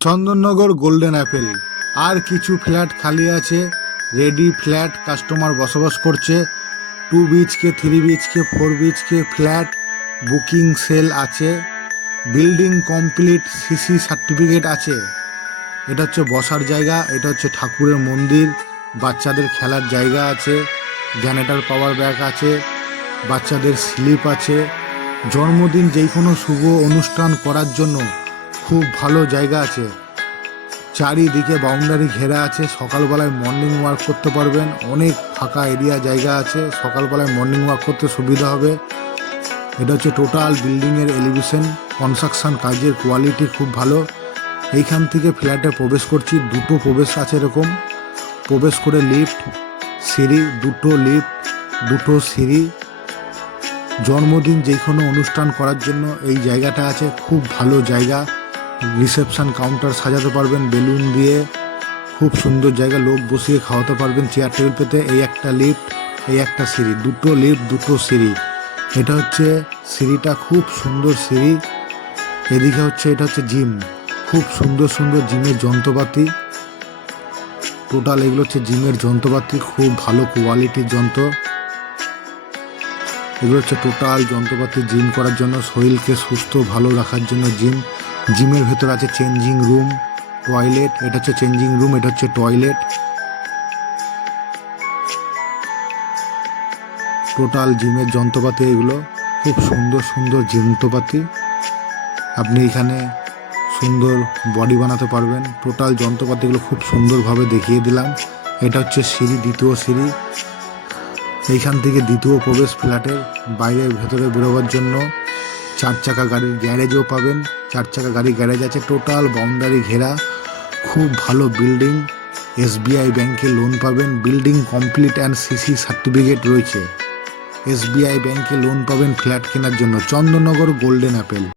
Chandannagar golden Apple. আর কিছু flat খালি আছে, রেডি ফ্ল্যাট, কাস্টমার বসবাস করছে। 2 BHK 3 BHK 4 BHK flat booking sale আছে। বিল্ডিং কমপ্লিট, সিসি সার্টিফিকেট আছে। এটা হচ্ছে বসার জায়গা, এটা হচ্ছে ঠাকুরের মন্দির, বাচ্চাদের খেলার জায়গা আছে, জেনারেটর পাওয়ার ব্যাগ আছে, বাচ্চাদের স্লিপ আছে। জন্মদিন যে কোনো শুভ অনুষ্ঠান করার জন্য খুব ভালো জায়গা আছে। চারিদিকে বাউন্ডারি ঘেরা আছে, সকালবেলায় মর্নিং ওয়াক করতে পারবেন। অনেক ফাঁকা এরিয়া জায়গা আছে, সকালবেলায় মর্নিং ওয়াক করতে সুবিধা হবে। এটা হচ্ছে টোটাল বিল্ডিংয়ের এলিভেশন, কনস্ট্রাকশন কাজের কোয়ালিটি খুব ভালো। এইখান থেকে ফ্ল্যাটে প্রবেশ করছি, দুটো প্রবেশ আছে এরকম। প্রবেশ করে লিফট, সিঁড়ি, দুটো লিফট, দুটো সিঁড়ি। জন্মদিন যে কোনো অনুষ্ঠান করার জন্য এই জায়গাটা আছে, খুব ভালো জায়গা। রিসেপশন কাউন্টার সাজাতে পারবেন বেলুন দিয়ে, খুব সুন্দর জায়গা। লোক বসিয়ে খাওয়াতে পারবেন চেয়ার টেবিল পেতে। এই একটা লিফট, এই একটা সিঁড়ি, দুটো লিফট, দুটো সিঁড়ি। এটা হচ্ছে সিঁড়িটা, খুব সুন্দর সিঁড়ি। এদিকে হচ্ছে, এটা হচ্ছে জিম, খুব সুন্দর সুন্দর জিমের যন্ত্রপাতি। টোটাল এগুলো হচ্ছে জিমের যন্ত্রপাতি, খুব ভালো কোয়ালিটির যন্ত্র। এগুলো হচ্ছে টোটাল যন্ত্রপাতি জিম করার জন্য, শরীরকে সুস্থ ভালো রাখার জন্য জিম। জিমের ভেতর আছে চেঞ্জিং রুম, টয়লেট। এটা হচ্ছে চেঞ্জিং রুম, এটা হচ্ছে টয়লেট। টোটাল জিমের যন্ত্রপাতি এগুলো, খুব সুন্দর সুন্দর যন্ত্রপাতি। আপনি এখানে সুন্দর বডি বানাতে পারবেন। টোটাল যন্ত্রপাতিগুলো খুব সুন্দরভাবে দেখিয়ে দিলাম। এটা হচ্ছে সিঁড়ি, দ্বিতীয় সিঁড়ি। এইখান থেকে দ্বিতীয় প্রবেশ ফ্ল্যাটের। বাইরে ভেতরে বেরোবার জন্য 4 চাকা গাড়ির গ্যারেজও পাবেন। 4 চাকা গাড়ি গ্যারেজ আছে, টোটাল বাউন্ডারি ঘেরা, খুব ভালো বিল্ডিং। SBI ব্যাংকে লোন পাবেন, building complete and CC certificate রয়েছে। SBI ব্যাংকে লোন পাবেন ফ্ল্যাট কেনার জন্য। Chandannagar golden Apple.